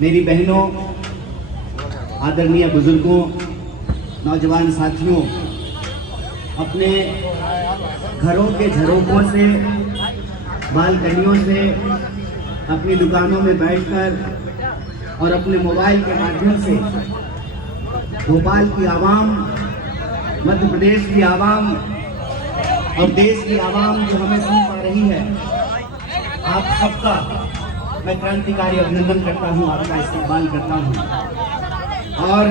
मेरी बहनों, आदरणीय बुजुर्गों, नौजवान साथियों, अपने घरों के झरोखों से, बालकनियों से, अपनी दुकानों में बैठकर और अपने मोबाइल के माध्यम से भोपाल की आवाम, मध्य प्रदेश की आवाम और देश की आवाम जो हमें सुन पा रही है, आप सबका मैं क्रांतिकारी अभिनंदन करता हूं, आपका इस्तेमाल करता हूं। और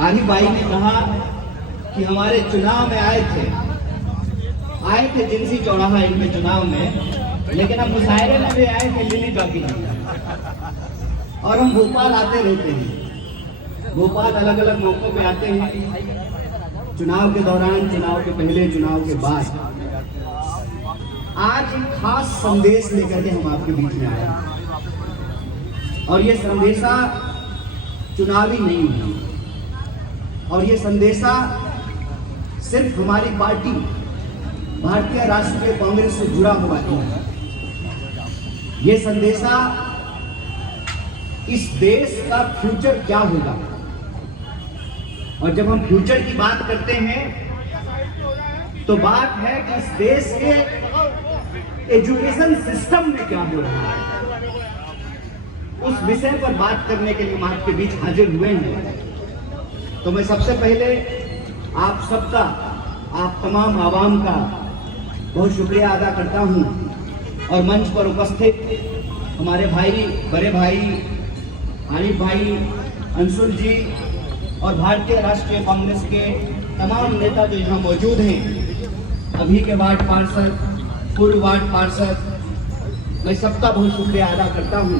आरिफ भाई ने कहा कि हमारे चुनाव में आए थे जिनसी चौराहा इनके चुनाव में, लेकिन हम मुशायरे में भी आए थे लिली टॉकी में। और हम भोपाल आते रहते हैं, भोपाल अलग अलग मौकों पे आते हैं, चुनाव के दौरान, चुनाव के पहले, चुनाव के बाद। आज एक खास संदेश लेकर के हम आपके बीच में आए हैं और ये संदेशा चुनावी नहीं है, और ये संदेशा सिर्फ हमारी पार्टी भारतीय राष्ट्रीय कांग्रेस से जुड़ा हुआ नहीं है। ये संदेशा इस देश का फ्यूचर क्या होगा, और जब हम फ्यूचर की बात करते हैं तो बात है कि इस देश के एजुकेशन सिस्टम में क्या हो रहा है। उस विषय पर बात करने के लिए हम आपके बीच हाजिर हुए हैं। तो मैं सबसे पहले आप सबका, आप तमाम आवाम का बहुत शुक्रिया अदा करता हूं, और मंच पर उपस्थित हमारे भाई, बड़े भाई आरिफ भाई, अंशुल जी और भारतीय राष्ट्रीय कांग्रेस के तमाम नेता जो यहाँ मौजूद हैं, अभी के वार्ड पार्षद, पूर्व वार्ड पार्षद, मैं सबका बहुत शुक्रिया अदा करता हूँ।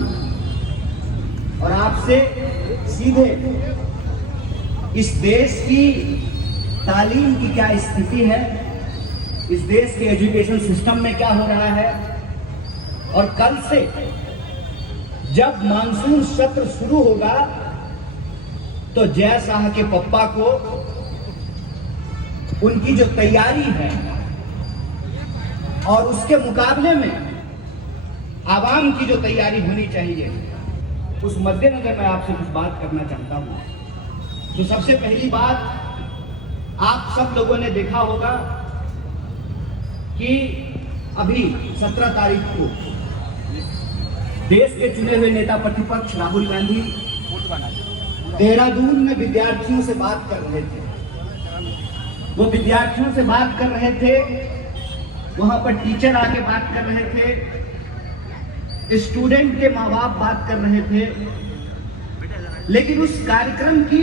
और आपसे सीधे इस देश की तालीम की क्या स्थिति है, इस देश के एजुकेशन सिस्टम में क्या हो रहा है, और कल से जब मानसून सत्र शुरू होगा तो जय शाह के पप्पा को उनकी जो तैयारी है और उसके मुकाबले में आवाम की जो तैयारी होनी चाहिए, उस मद्देनजर मैं आपसे कुछ बात करना चाहता हूं। तो सबसे पहली बात, आप सब लोगों ने देखा होगा कि अभी 17 तारीख को देश के चुने हुए नेता प्रतिपक्ष राहुल गांधी देहरादून में विद्यार्थियों से बात कर रहे थे। वो विद्यार्थियों से बात कर रहे थे, वहां पर टीचर आके बात कर रहे थे, स्टूडेंट के माँ बाप बात कर रहे थे, लेकिन उस कार्यक्रम की,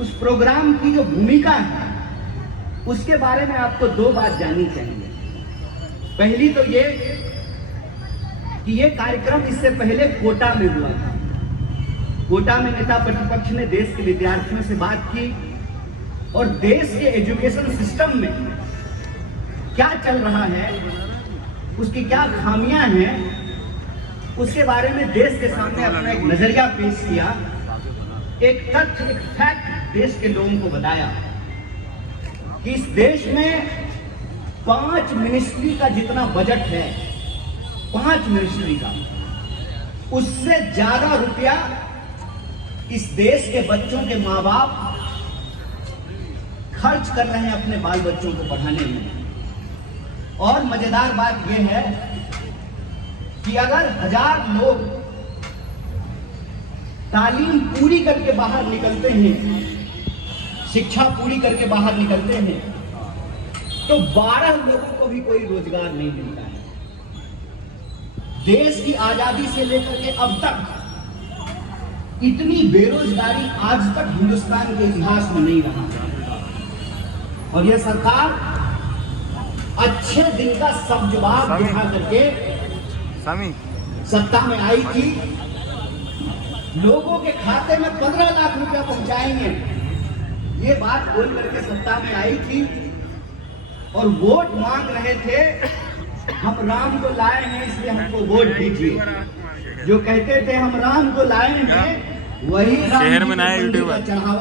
उस प्रोग्राम की जो भूमिका है, उसके बारे में आपको दो बात जाननी चाहिए। पहली तो ये कि ये कार्यक्रम इससे पहले कोटा में हुआ था। कोटा में नेता प्रतिपक्ष ने देश के विद्यार्थियों से बात की और देश के एजुकेशन सिस्टम में क्या चल रहा है, उसकी क्या खामियां हैं, उसके बारे में देश के सामने अपना एक नजरिया पेश किया, एक तथ्य, एक फैक्ट देश के लोगों को बताया कि इस देश में 5 मिनिस्ट्री का जितना बजट है, 5 मिनिस्ट्री का, उससे ज्यादा रुपया इस देश के बच्चों के माँ बाप खर्च कर रहे हैं अपने बाल बच्चों को पढ़ाने में। और मजेदार बात यह है कि अगर 1000 लोग तालीम पूरी करके बाहर निकलते हैं, शिक्षा पूरी करके बाहर निकलते हैं, तो 12 लोगों को भी कोई रोजगार नहीं मिलता है। देश की आजादी से लेकर के अब तक इतनी बेरोजगारी आज तक हिंदुस्तान के इतिहास में नहीं रहा। और यह सरकार अच्छे दिन का सब जवाब दिखा करके सत्ता में आई थी। लोगों के खाते में 15 लाख रुपया पहुंचाएंगे, ये बात बोल करके सत्ता में आई थी और वोट मांग रहे थे, हम राम को लाए हैं इसलिए हमको वोट दीजिए। जो कहते थे हम राम को लाए हैं, वही शहर में नया यूट्यूबर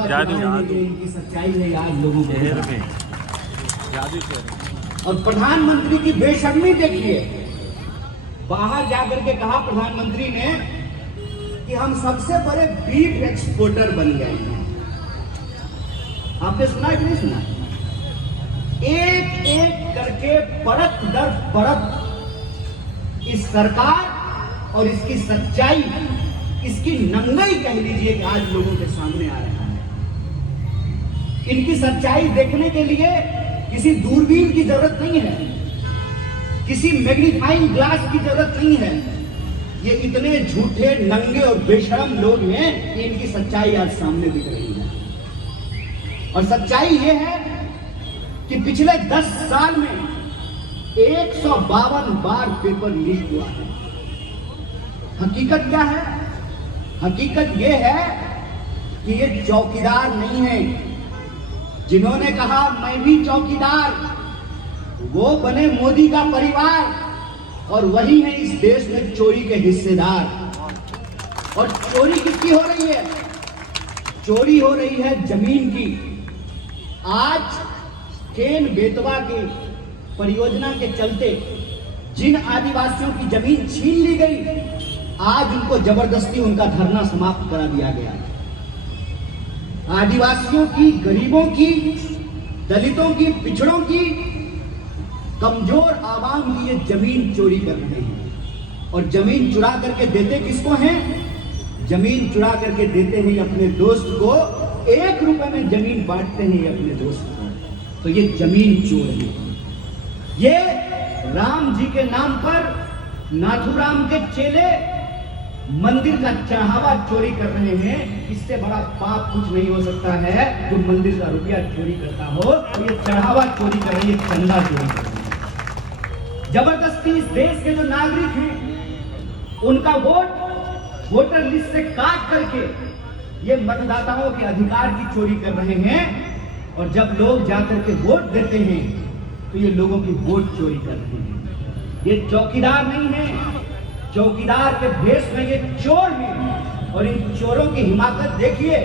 जादू की सच्चाई है आज लोगों को। शहर में जादू और प्रधानमंत्री की बेशर्मी देखिए, बाहर जाकर के कहा प्रधानमंत्री ने कि हम सबसे बड़े बीफ एक्सपोर्टर बन गए हैं। आपने सुना कि नहीं सुना? एक एक करके परत दर परत इस सरकार और इसकी सच्चाई, इसकी नंगाई कह लीजिए कि आज लोगों के सामने आ रहा है। इनकी सच्चाई देखने के लिए किसी दूरबीन की जरूरत नहीं है, किसी मैग्नीफाइंग ग्लास की जरूरत नहीं है। ये इतने झूठे, नंगे और बेशरम लोग हैं कि इनकी सच्चाई आज सामने दिख रही है। और सच्चाई ये है कि पिछले 10 साल में 152 बार पेपर लीक हुआ है। हकीकत क्या है? हकीकत ये है कि ये चौकीदार नहीं है। जिन्होंने कहा मैं भी चौकीदार, वो बने मोदी का परिवार और वही है इस देश में चोरी के हिस्सेदार। और चोरी किसकी हो रही है? चोरी हो रही है जमीन की। आज केन बेतवा के परियोजना के चलते जिन आदिवासियों की जमीन छीन ली गई, आज उनको जबरदस्ती उनका धरना समाप्त करा दिया गया। आदिवासियों की, गरीबों की, दलितों की, पिछड़ों की, कमजोर आवाम की ये जमीन चोरी कर रहे हैं। और जमीन चुरा करके देते किसको हैं? जमीन चुरा करके देते हैं अपने दोस्त को। 1 रुपए में जमीन बांटते हैं अपने दोस्त को। तो ये जमीन चोर है। ये राम जी के नाम पर नाथुराम के चेले मंदिर का चढ़ावा चोरी कर रहे हैं। इससे बड़ा पाप कुछ नहीं हो सकता है जो मंदिर का रुपया चोरी करता हो। तो ये चढ़ावा चोरी कर रहे हैं, चंदा चोरी कर रहे हैं। जबरदस्ती इस देश के जो नागरिक हैं उनका वोटर लिस्ट से काट करके ये मतदाताओं के अधिकार की चोरी कर रहे हैं। और जब लोग जाकर के वोट देते हैं तो ये लोगों की वोट चोरी कर रहे हैं। ये चौकीदार नहीं है, चौकीदार के भेष में ये चोर हैं। और इन चोरों की हिमाकत देखिए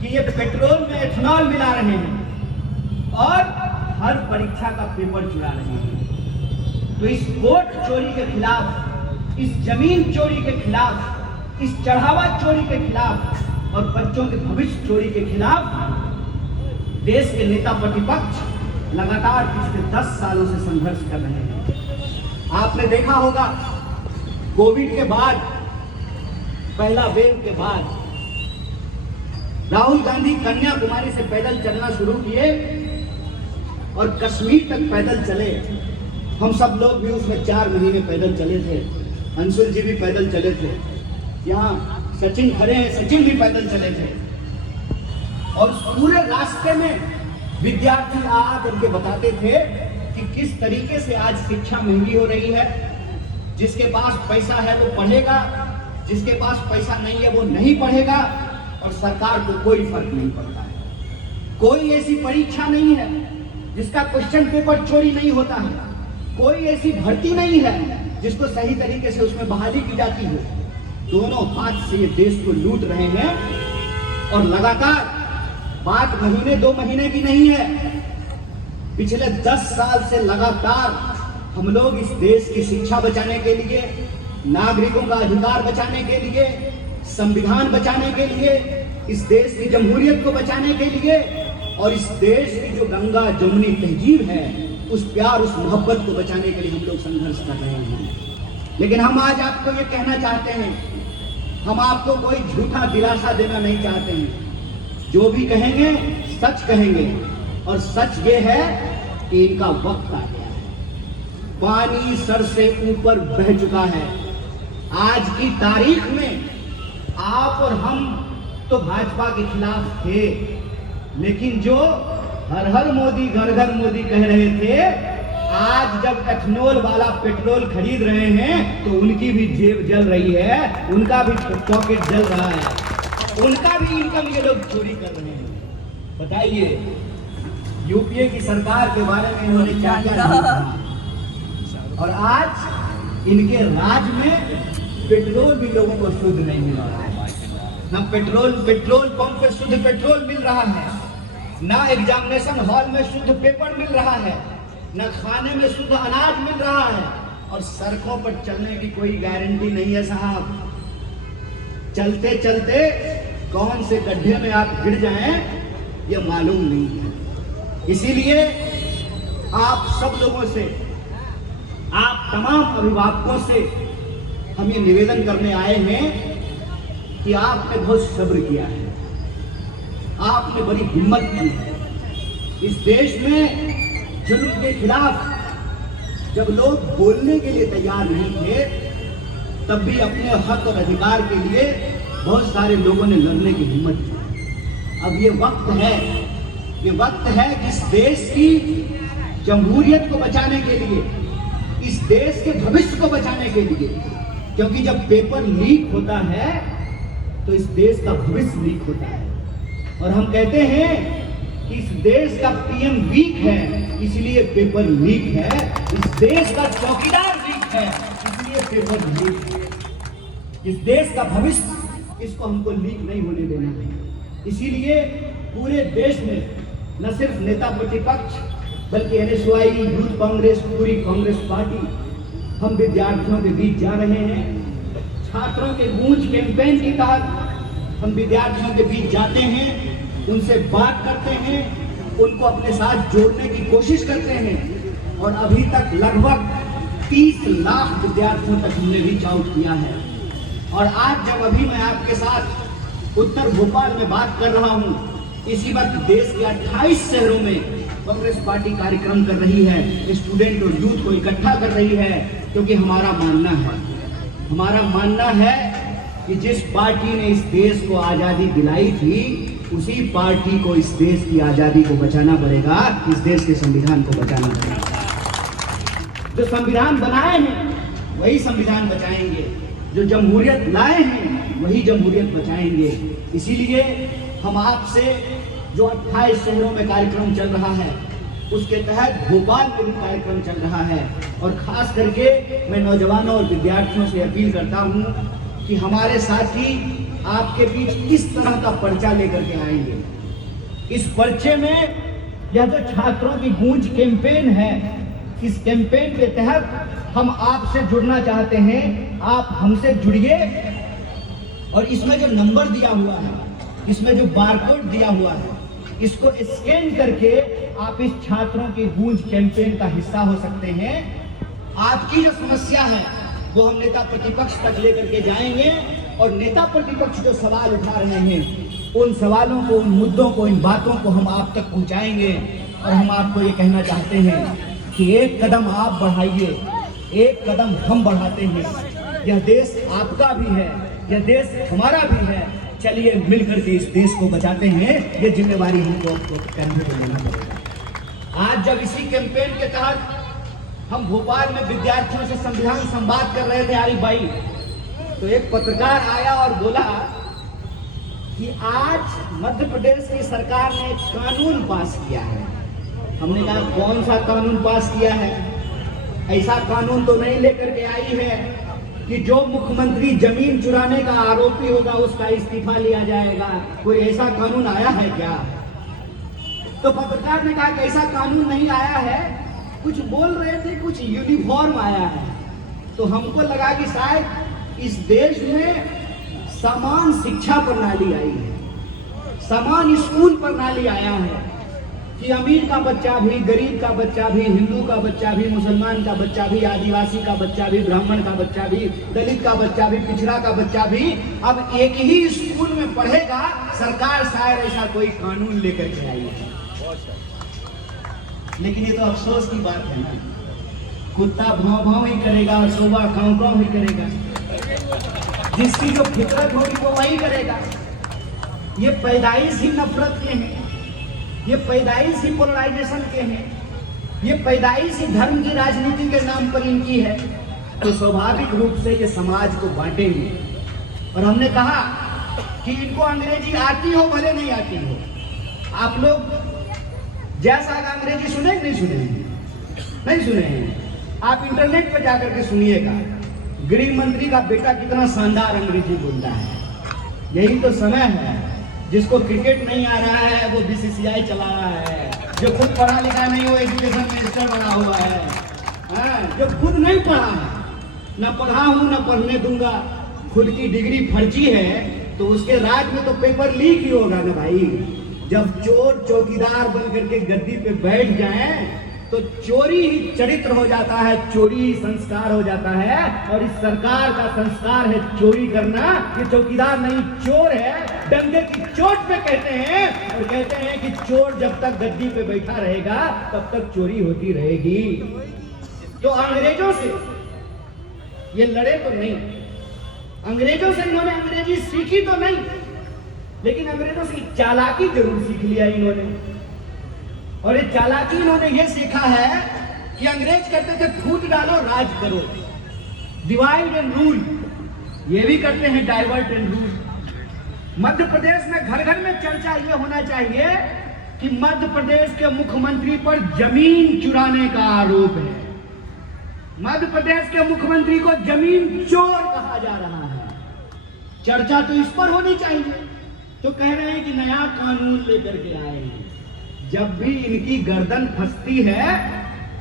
कि ये पेट्रोल में एथेनॉल मिला रहे हैं और हर परीक्षा का पेपर चुरा रहे हैं। तो इस वोट चोरी के खिलाफ, इस जमीन चोरी के खिलाफ, इस चढ़ावा चोरी के खिलाफ और बच्चों के भविष्य चोरी के खिलाफ देश के नेता प्रतिपक्ष लगातार पिछले 10 सालों से संघर्ष कर रहे हैं। आपने देखा होगा कोविड के बाद, पहला वेव के बाद राहुल गांधी कन्याकुमारी से पैदल चलना शुरू किए और कश्मीर तक पैदल चले। हम सब लोग भी उसमें 4 महीने पैदल चले थे। अंशुल जी भी पैदल चले थे। यहाँ सचिन खड़े हैं, सचिन भी पैदल चले थे। और पूरे रास्ते में विद्यार्थी आ करके बताते थे कि किस तरीके से आज शिक्षा महंगी हो रही है। जिसके पास पैसा है वो पढ़ेगा, जिसके पास पैसा नहीं है वो नहीं पढ़ेगा। और सरकार को कोई फर्क नहीं पड़ता है। कोई ऐसी परीक्षा नहीं है जिसका क्वेश्चन पेपर चोरी नहीं होता है। कोई ऐसी भर्ती नहीं है जिसको सही तरीके से उसमें बहाली की जाती हो। दोनों हाथ से ये देश को लूट रहे हैं। और लगातार बात महीने 2 महीने की नहीं है, पिछले 10 साल से लगातार हम लोग इस देश की शिक्षा बचाने के लिए, नागरिकों का अधिकार बचाने के लिए, संविधान बचाने के लिए, इस देश की जमहूरियत को बचाने के लिए और इस देश की जो गंगा जमुनी तहजीब है उस प्यार, उस मोहब्बत को बचाने के लिए हम लोग संघर्ष कर रहे हैं। लेकिन हम आज आपको ये कहना चाहते हैं, हम आपको कोई झूठा दिलासा देना नहीं चाहते हैं। जो भी कहेंगे सच कहेंगे। और सच ये है कि इनका वक्त आ गया है। पानी सर से ऊपर बह चुका है। आज की तारीख में आप और हम तो भाजपा के खिलाफ थे, लेकिन जो हर हर मोदी घर घर मोदी कह रहे थे, आज जब एथेनॉल वाला पेट्रोल खरीद रहे हैं तो उनकी भी जेब जल रही है, उनका भी पॉकेट जल रहा है, उनका भी इनकम ये लोग चोरी कर रहे हैं। बताइए यूपीए की सरकार के बारे में इन्होंने क्या क्या कहा। और आज इनके राज में पेट्रोल भी लोगों को शुद्ध नहीं मिल रहा है। ना पेट्रोल पंप पे शुद्ध पेट्रोल मिल रहा है, ना एग्जामिनेशन हॉल में शुद्ध पेपर मिल रहा है, ना खाने में शुद्ध अनाज मिल रहा है। और सड़कों पर चलने की कोई गारंटी नहीं है साहब। चलते चलते कौन से गड्ढे में आप गिर जाएं ये मालूम नहीं है। इसीलिए आप सब लोगों से, आप तमाम अभिभावकों से हम ये निवेदन करने आए हैं कि आपने बहुत सब्र किया है, आपने बड़ी हिम्मत की है। इस देश में जुल्म के खिलाफ जब लोग बोलने के लिए तैयार नहीं थे, तब भी अपने हक और अधिकार के लिए बहुत सारे लोगों ने लड़ने की हिम्मत की। अब ये वक्त है कि इस देश की जमहूरियत को बचाने के लिए, इस देश के भविष्य को बचाने के लिए, क्योंकि जब पेपर लीक होता है तो इस देश का भविष्य लीक होता है। और हम कहते हैं कि इस देश का पीएम वीक है, इसलिए पेपर लीक है। इस देश का चौकीदार वीक है, इसलिए पेपर लीक है। इस देश का भविष्य, इसको हमको लीक नहीं होने देना है। इसीलिए पूरे देश में न सिर्फ नेता प्रतिपक्ष बल्कि NSY, यूथ कांग्रेस, पूरी कांग्रेस पार्टी, हम विद्यार्थियों के बीच जा रहे हैं। छात्रों के गूंज कैंपेन के तहत हम विद्यार्थियों के बीच जाते हैं, उनसे बात करते हैं, उनको अपने साथ जोड़ने की कोशिश करते हैं। और अभी तक लगभग 30 लाख विद्यार्थियों तक हमने रीच आउट किया है। और आज जब अभी मैं आपके साथ उत्तर भोपाल में बात कर रहा हूं, इसी वक्त देश के 28 शहरों में कांग्रेस पार्टी कार्यक्रम कर रही है, स्टूडेंट और यूथ को इकट्ठा कर रही है, क्योंकि हमारा मानना है कि जिस पार्टी ने इस देश को आजादी दिलाई थी, उसी पार्टी को इस देश की आजादी को बचाना पड़ेगा, इस देश के संविधान को बचाना पड़ेगा। जो संविधान बनाए हैं वही संविधान बचाएंगे, जो जमहूरियत लाए हैं वही जमहूरियत बचाएंगे। इसीलिए हम आपसे, जो 28 शहरों में कार्यक्रम चल रहा है, उसके तहत भोपाल में भी कार्यक्रम चल रहा है। और खास करके मैं नौजवानों और विद्यार्थियों से अपील करता हूं कि हमारे साथी आपके बीच इस तरह का पर्चा लेकर के आएंगे। इस पर्चे में यह जो छात्रों की गूंज कैंपेन है, इस कैंपेन के तहत हम आपसे जुड़ना चाहते हैं। आप हमसे जुड़िए और इसमें जो नंबर दिया हुआ है, इसमें जो बारकोड दिया हुआ है, इसको स्कैन करके आप इस छात्रों की गूंज कैंपेन का हिस्सा हो सकते हैं। आपकी जो समस्या है वो हम नेता प्रतिपक्ष तक लेकर के जाएंगे और नेता प्रतिपक्ष जो सवाल उठा रहे हैं, उन सवालों को, उन मुद्दों को, इन बातों को हम आप तक पहुंचाएंगे। और हम आपको ये कहना चाहते हैं कि एक कदम आप बढ़ाइए, एक कदम हम बढ़ाते हैं। यह देश आपका भी है, यह देश हमारा भी है। चलिए मिलकर के इस देश को बचाते हैं। ये जिम्मेवारी हमको करने को लेना पड़ेगा। आज जब इसी कैंपेन के तहत हम भोपाल में विद्यार्थियों से संविधान संवाद कर रहे थे आरिफ भाई, तो एक पत्रकार आया और बोला कि आज मध्य प्रदेश की सरकार ने एक कानून पास किया है। हमने कहा कौन सा कानून पास किया है? ऐसा कानून तो नहीं लेकर के आई है कि जो मुख्यमंत्री जमीन चुराने का आरोपी होगा उसका इस्तीफा लिया जाएगा। कोई ऐसा कानून आया है क्या? तो पत्रकार ने कहा कि ऐसा कानून नहीं आया है, कुछ बोल रहे थे, कुछ यूनिफॉर्म आया है। तो हमको लगा कि शायद इस देश में समान शिक्षा प्रणाली आई है, समान स्कूल प्रणाली आया है कि अमीर का बच्चा भी, गरीब का बच्चा भी, हिंदू का बच्चा भी, मुसलमान का बच्चा भी, आदिवासी का बच्चा भी, ब्राह्मण का बच्चा भी, दलित का बच्चा भी, पिछड़ा का बच्चा भी अब एक ही स्कूल में पढ़ेगा। सरकार शायद ऐसा कोई कानून लेकर के आई है, लेकिन ये तो अफसोस की बात है ना। कुत्ता भाव भाव ही करेगा और सोबा काँव काँव ही करेगा। जिसकी जो फितरत होगी वो वही करेगा। ये पैदाइश ही नफरत के हैं, ये पैदाइश ही पोलराइजेशन के हैं, ये पैदाइश ही धर्म की राजनीति के नाम पर इनकी है। तो स्वाभाविक रूप से ये समाज को बांटेंगे। और हमने कहा कि इनको अंग्रेजी आती हो भले नहीं आती हो, आप लोग जैसा अंग्रेजी सुने नहीं सुने? नहीं सुने हैं? आप इंटरनेट पर जाकर के सुनिएगा, गृह मंत्री का बेटा कितना शानदार अंग्रेजी बोलता है। यही तो समय है। जिसको क्रिकेट नहीं आ रहा है वो BCCI चला रहा है, जो खुद पढ़ा लिखा नहीं वो एजुकेशन मिनिस्टर बना हुआ है, जो खुद नहीं पढ़ा है, न पढ़ा हूँ न पढ़ने दूंगा, खुद की डिग्री फर्जी है तो उसके राज में तो पेपर लीक ही होगा ना भाई। जब चोर चौकीदार बन करके गद्दी पे बैठ जाएं तो चोरी ही चरित्र हो जाता है, चोरी ही संस्कार हो जाता है। और इस सरकार का संस्कार है चोरी करना। ये चौकीदार नहीं चोर है, डंडे की चोट पे कहते हैं और कहते हैं कि चोर जब तक गद्दी पे बैठा रहेगा तब तक चोरी होती रहेगी। तो अंग्रेजों से ये लड़े तो नहीं, अंग्रेजों से इन्होंने अंग्रेजी सीखी तो नहीं, लेकिन अंग्रेजों से चालाकी जरूर सीख लिया इन्होंने। और ये चालाकी इन्होंने ये सीखा है कि अंग्रेज कहते थे फूट डालो राज करो, डिवाइड एंड रूल, ये भी करते हैं divert and rule. Madhya Pradesh में घर घर में चर्चा ये होना चाहिए कि मध्य प्रदेश के मुख्यमंत्री पर जमीन चुराने का आरोप है। मध्य प्रदेश के मुख्यमंत्री को जमीन चोर कहा जा रहा है। चर्चा तो इस पर होनी चाहिए। तो कह रहे हैं कि नया कानून लेकर के आए हैं। जब भी इनकी गर्दन फंसती है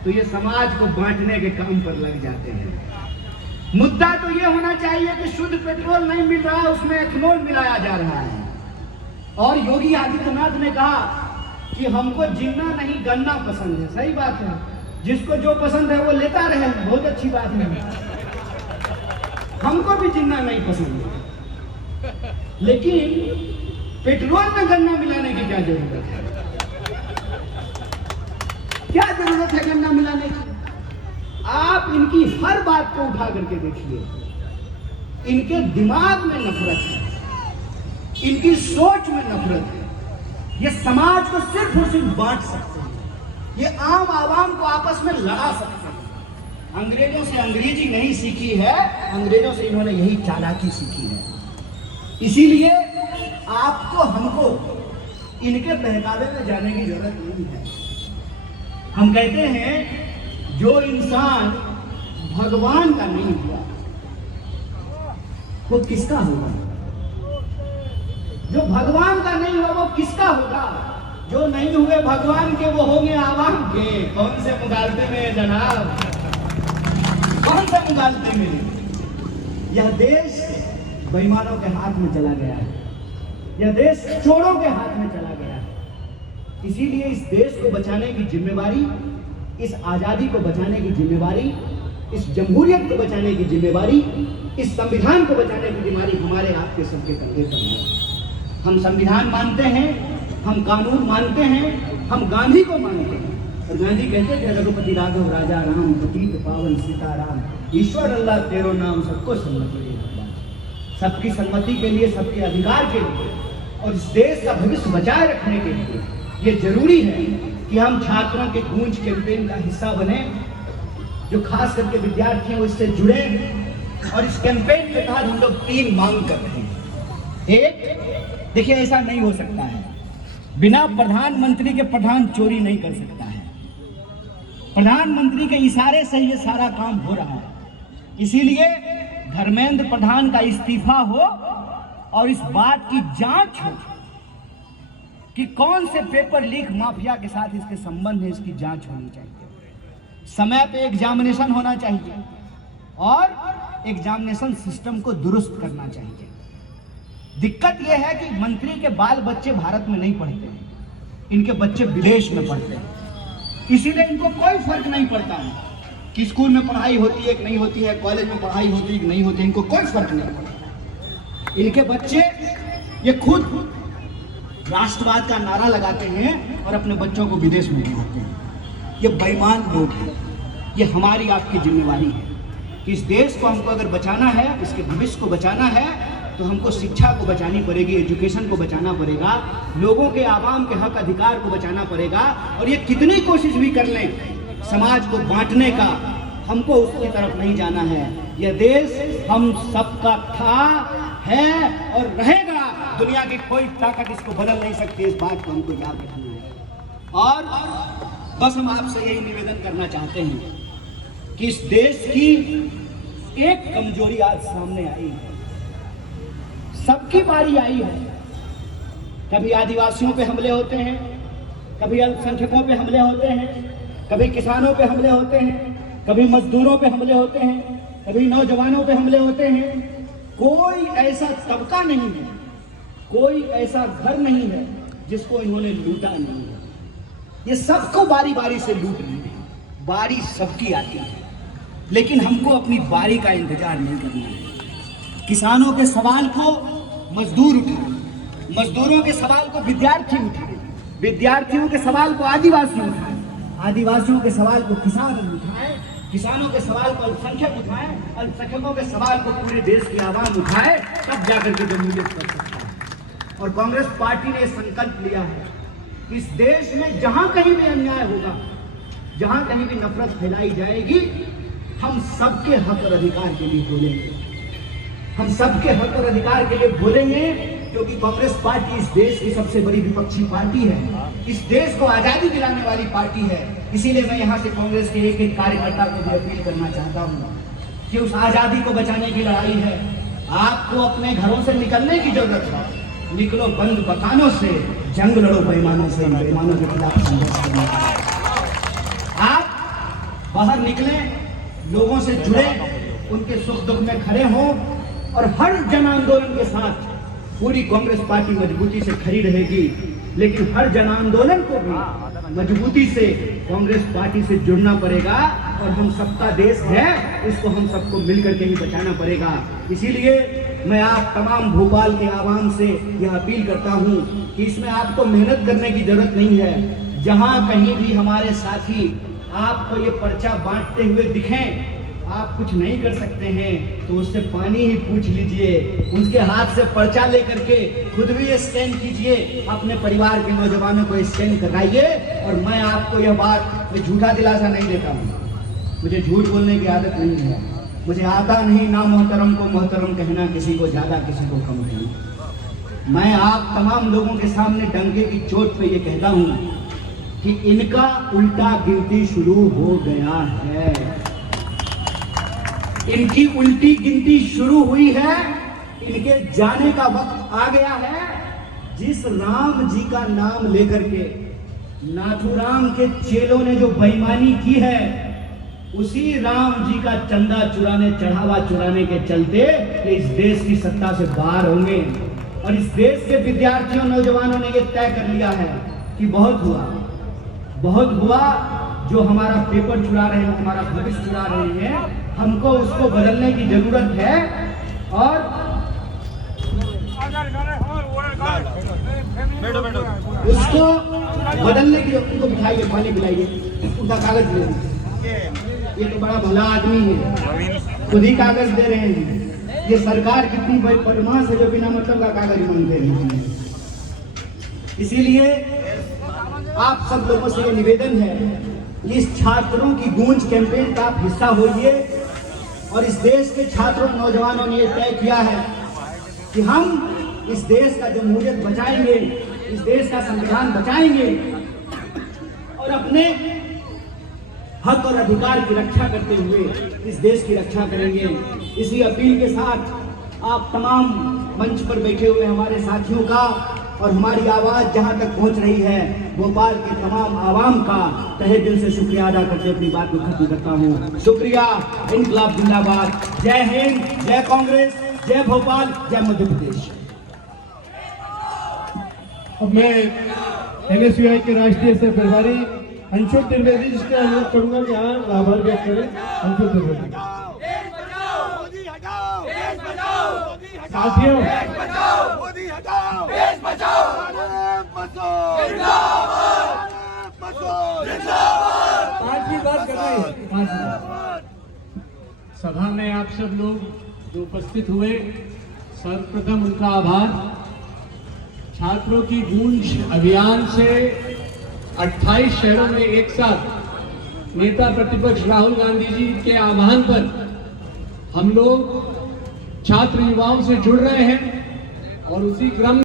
तो ये समाज को बांटने के काम पर लग जाते हैं। मुद्दा तो ये होना चाहिए कि शुद्ध पेट्रोल नहीं मिल रहा, उसमें एथेनॉल मिलाया जा रहा है। और योगी आदित्यनाथ ने कहा कि हमको जिन्ना नहीं गन्ना पसंद है। सही बात है, जिसको जो पसंद है वो लेता रहे, बहुत अच्छी बात है। हमको भी जिन्ना नहीं पसंद है, लेकिन पेट्रोल में गन्ना मिलाने की क्या जरूरत है? क्या जरूरत है गन्ना मिलाने की? आप इनकी हर बात को उठा करके देखिए, इनके दिमाग में नफरत है, इनकी सोच में नफरत है। ये समाज को सिर्फ और सिर्फ बांट सकते हैं, ये आम आवाम को आपस में लड़ा सकते हैं। अंग्रेजों से अंग्रेजी नहीं सीखी है, अंग्रेजों से इन्होंने यही चालाकी सीखी है। इसीलिए आपको हमको इनके बहकावे में जाने की जरूरत नहीं है। हम कहते हैं जो इंसान भगवान का नहीं हुआ वो किसका होगा? जो भगवान का नहीं हुआ वो किसका होगा? जो नहीं हुए भगवान के वो होंगे आवाम के। कौन से मुगालते में जनाब, कौन से मुगालते में? यह देश बेईमानों के हाथ में चला गया है, यह देश चोरों के हाथ में चला गया है। इसीलिए इस देश को बचाने की जिम्मेवारी, इस आजादी को बचाने की जिम्मेवारी, इस जमहूरियत को बचाने की जिम्मेवारी, इस संविधान को बचाने की जिम्मेवारी हमारे आपके सबके कंधे पर है। हम संविधान मानते हैं, हम कानून मानते हैं, हम गांधी को मानते हैं। और गांधी कहते थे रघुपति राघव राजा राम, पतित पावन सीताराम, ईश्वर अल्लाह तेरो नाम, सबको सम्मति, सबकी सम्मति के लिए, सबके अधिकार के लिए और इस देश का भविष्य बचाए रखने के लिए ये जरूरी है कि हम छात्रों के गूंज कैंपेन का हिस्सा बने, जो खास करके विद्यार्थी हैं वो इससे जुड़े। और इस कैंपेन के तहत हम लोग 3 मांग कर रहे हैं। एक, देखिए ऐसा नहीं हो सकता है, बिना प्रधानमंत्री के प्रधान चोरी नहीं कर सकता है। प्रधानमंत्री के इशारे से ये सारा काम हो रहा है। इसीलिए धर्मेंद्र प्रधान का इस्तीफा हो और इस बात की जांच हो कि कौन से पेपर लीक माफिया के साथ इसके संबंध है, इसकी जांच होनी चाहिए। समय पे एग्जामिनेशन होना चाहिए और एग्जामिनेशन सिस्टम को दुरुस्त करना चाहिए। दिक्कत यह है कि मंत्री के बाल बच्चे भारत में नहीं पढ़ते हैं, इनके बच्चे विदेश में पढ़ते हैं। इसीलिए इनको कोई फर्क नहीं पड़ता है कि स्कूल में पढ़ाई होती है कि नहीं होती है, कॉलेज में पढ़ाई होती है कि नहीं होती है, इनको कोई फर्क नहीं पड़ता। इनके बच्चे ये खुद राष्ट्रवाद का नारा लगाते हैं और अपने बच्चों को विदेश में भेजते हैं। ये बेईमान लोग हैं। ये हमारी आपकी जिम्मेवारी है कि इस देश को हमको अगर बचाना है, इसके भविष्य को बचाना है, तो हमको शिक्षा को बचानी पड़ेगी, एजुकेशन को बचाना पड़ेगा, लोगों के आवाम के हक अधिकार को बचाना पड़ेगा। और ये कितनी कोशिश भी कर लें समाज को बांटने का, हमको उसकी तरफ नहीं जाना है। यह देश हम सबका था, है और रहेगा। दुनिया की कोई ताकत इसको बदल नहीं सकती। इस बात को हमको याद रखना है। और बस हम आपसे यही निवेदन करना चाहते हैं कि इस देश की एक कमजोरी आज सामने आई है। सबकी बारी आई है। कभी आदिवासियों पे हमले होते हैं, कभी अल्पसंख्यकों पे हमले होते हैं, कभी किसानों पे हमले होते हैं, कभी मजदूरों पे हमले होते हैं, कभी नौजवानों पे हमले होते हैं। कोई ऐसा तबका नहीं है, कोई ऐसा घर नहीं है जिसको इन्होंने लूटा नहीं है। ये सबको बारी बारी से लूट रहे हैं, बारी सबकी आती है, लेकिन हमको अपनी बारी का इंतजार नहीं करना है। किसानों के सवाल को मजदूर उठाए, मजदूरों के सवाल को विद्यार्थी उठाए, विद्यार्थियों के सवाल को आदिवासी उठाए, आदिवासियों के सवाल को किसान उठाए, किसानों के सवाल को अल्पसंख्यक उठाए, अल्पसंख्यकों के सवाल को पूरे देश की आवाम उठाए, तब जाकर के जमहूरियत कर सकता है। और कांग्रेस पार्टी ने संकल्प लिया है कि इस देश में जहां कहीं भी अन्याय होगा, जहां कहीं भी नफरत फैलाई जाएगी, हम सबके हक और अधिकार के लिए बोलेंगे, हम सबके हक और अधिकार के लिए बोलेंगे, क्योंकि कांग्रेस पार्टी इस देश की सबसे बड़ी विपक्षी पार्टी है, इस देश को आजादी दिलाने वाली पार्टी है। इसीलिए मैं यहाँ से कांग्रेस के एक एक कार्यकर्ता को भी अपील करना चाहता हूँ कि उस आजादी को बचाने की लड़ाई है। आपको अपने घरों से निकलने की जरूरत है, निकलो बंद मकानों से, जंग लड़ो बेईमानों से, बेईमानों के खिलाफ संघर्ष करना। आप बाहर निकले, लोगों से जुड़े, उनके सुख दुख में खड़े हों, और हर जन आंदोलन के साथ पूरी कांग्रेस पार्टी मजबूती से खड़ी रहेगी। लेकिन हर जन आंदोलन को भी मजबूती से कांग्रेस पार्टी से जुड़ना पड़ेगा, और हम सबका देश है, इसको हम सबको मिलकर के ही बचाना पड़ेगा। इसीलिए मैं आप तमाम भोपाल के आवाम से यह अपील करता हूं कि इसमें आपको मेहनत करने की जरूरत नहीं है। जहां कहीं भी हमारे साथी आपको ये पर्चा बांटते हुए दिखें, आप कुछ नहीं कर सकते हैं तो उससे पानी ही पूछ लीजिए, उसके हाथ से पर्चा लेकर के खुद भी स्कैन कीजिए, अपने परिवार के नौजवानों को स्कैन कराइए। और मैं आपको यह बात, मैं झूठा दिलासा नहीं देता हूँ, मुझे झूठ बोलने की आदत नहीं है, मुझे आता नहीं ना मोहतरम को मोहतरम कहना, किसी को ज्यादा किसी को कम कहना। मैं आप तमाम लोगों के सामने डंके की चोट पे ये कहता हूँ कि इनका उल्टा गिनती शुरू हो गया है, इनकी उल्टी गिनती शुरू हुई है, इनके जाने का वक्त आ गया है। जिस राम जी का नाम लेकर के नाथुराम के चेलों ने जो बेईमानी की है, उसी राम जी का चंदा चुराने, चढ़ावा चुराने के चलते ये इस देश की सत्ता से बाहर होंगे। और इस देश के विद्यार्थियों, नौजवानों ने ये तय कर लिया है कि बहुत हुआ, बहुत हुआ, जो हमारा पेपर चुरा रहे हैं, हमारा भविष्य चुरा रहे हैं, हमको उसको बदलने की जरूरत है। और उसको बदलने की, उनको बिठाइए, पानी पिलाइए, उनका कागज ले लीजिए। ये तो बड़ा भला आदमी है, खुद ही कागज दे रहे हैं। ये सरकार कितनी बड़ी बदमाश है जो बिना मतलब का कागज मांगते हैं। इसीलिए आप सब लोगों से ये निवेदन है, इस छात्रों की गूंज कैंपेन का आप हिस्सा होइए। और इस देश के छात्रों, नौजवानों ने यह तय किया है कि हम इस देश का जमहूरियत बचाएंगे, इस देश का संविधान बचाएंगे, और अपने हक और अधिकार की रक्षा करते हुए इस देश की रक्षा करेंगे। इसी अपील के साथ आप तमाम मंच पर बैठे हुए हमारे साथियों का और हमारी आवाज जहां तक पहुंच रही है, भोपाल के तमाम आवाम का तहे दिल से शुक्रिया अदा करके अपनी बात को खत्म करता हूं। शुक्रिया, इनकलाब जिंदाबाद, जय हिंद, जय कांग्रेस, जय भोपाल, जय मध्य प्रदेश। अब मैं एनएसयूआई के राष्ट्रीय सह प्रभारी अंशुल त्रिवेदी जी से अनुरोध करूंगा कि यहाँ आभार व्यक्त करें। अंशुल त्रिवेदी साथियों, पांचवी बात कर रहे हैं, सभा में आप सब लोग जो उपस्थित हुए, सर्वप्रथम उनका आभार। छात्रों की गूंज अभियान से 28 शहरों में एक साथ नेता प्रतिपक्ष राहुल गांधी जी के आह्वान पर हम लोग छात्र युवाओं से जुड़ रहे हैं, और उसी क्रम